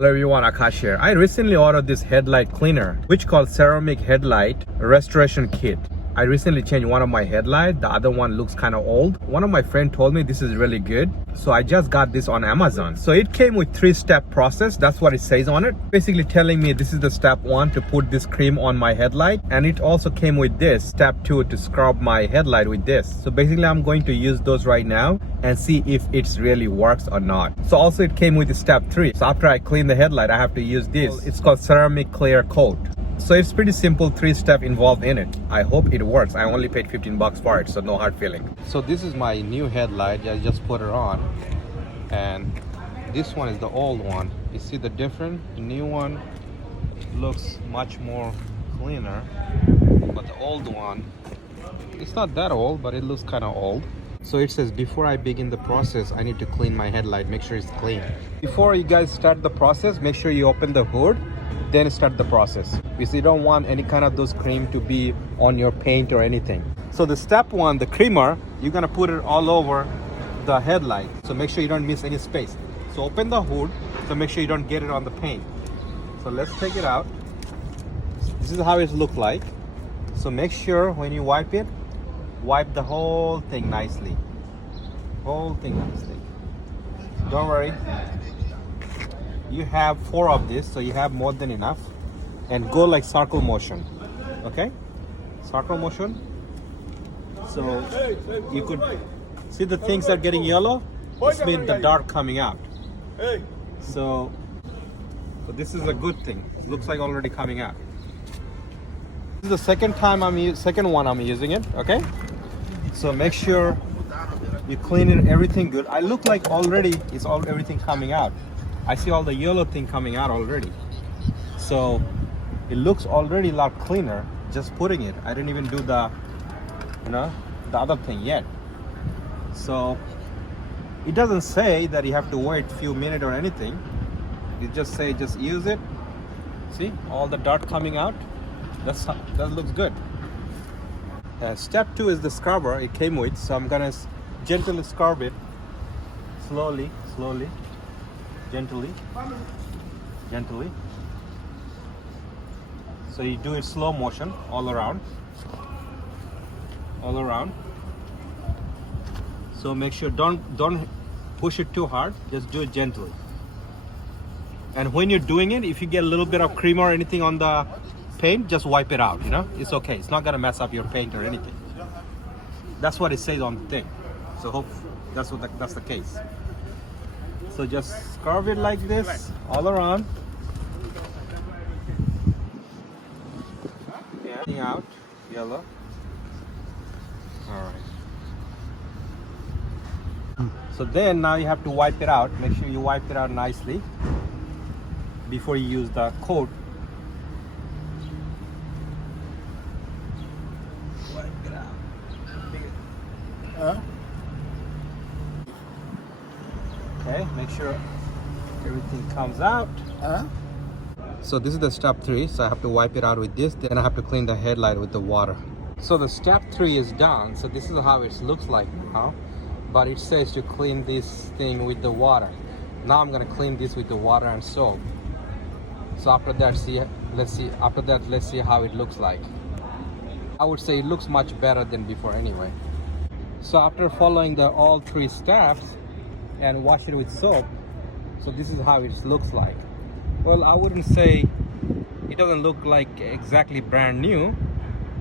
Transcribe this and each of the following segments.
Hello everyone, Akash here. I recently ordered this headlight cleaner, which called ceramic headlight restoration kit. I recently changed one of my headlight. The other one looks kind of old. One of my friend told me this is really good. So I just got this on Amazon. So it came with 3-step process. That's what it says on it. Basically telling me this is the step 1 to put this cream on my headlight. And it also came with this step 2 to scrub my headlight with this. So basically I'm going to use those right now and see if it really works or not. So also it came with the step 3. So after I clean the headlight, I have to use this. It's called ceramic clear coat. So it's pretty simple 3-step involved in it. I hope it works. I only paid 15 bucks for it, so no hard feeling. So this is my new headlight. I just put it on, and this one is the old one. You see the difference? The new one looks much more cleaner, but the old one, it's not that old, but it looks kind of old. So it says before I begin the process, I need to clean my headlight, make sure it's clean. Before you guys start the process, make sure you open the hood, then start the process, because you don't want any kind of those cream to be on your paint or anything. So the step 1, the creamer, you're gonna put it all over the headlight, so make sure you don't miss any space. So open the hood, so make sure you don't get it on the paint. So let's take it out. This is how it looks like. So make sure when you wipe it, wipe the whole thing nicely. Whole thing nicely. Don't worry. You have 4 of this, so you have more than enough. And go like circle motion. Okay? Circle motion. So you could see the things that are getting yellow. This means the dark coming out. So this is a good thing. It looks like already coming out. This is the second one I'm using it. Okay? So make sure you clean it, everything good. I look like already it's everything coming out. I see all the yellow thing coming out already. So it looks already a lot cleaner just putting it. I didn't even do the other thing yet. So it doesn't say that you have to wait a few minutes or anything. It just say just use it. See all the dirt coming out. That looks good. Step 2 is the scrubber it came with. So I'm gonna gently scrub it slowly, gently. So you do it slow motion all around. So make sure don't push it too hard, just do it gently. And when you're doing it, if you get a little bit of cream or anything on the paint, just wipe it out, it's okay. It's not gonna mess up your paint or anything. That's what it says on the thing. So hope that's the case. So just scrub it like this all around. Yeah, out yellow. All right. So then now you have to wipe it out. Make sure you wipe it out nicely before you use the coat. Wipe it out. Okay, make sure everything comes out. So this is the step 3, so I have to wipe it out with this, then I have to clean the headlight with the water. So the step 3 is done, so this is how it looks like now, but it says to clean this thing with the water. Now I'm gonna clean this with the water and soap. So after that, let's see how it looks like. I would say it looks much better than before anyway. So after following all 3 steps and wash it with soap, so this is how it looks like. Well, I wouldn't say it doesn't look like exactly brand new,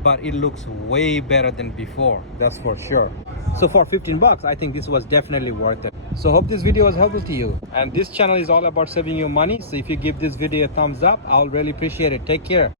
but it looks way better than before, that's for sure. So for 15 bucks, I think this was definitely worth it. So hope this video was helpful to you. And this channel is all about saving you money, so if you give this video a thumbs up, I'll really appreciate it. Take care.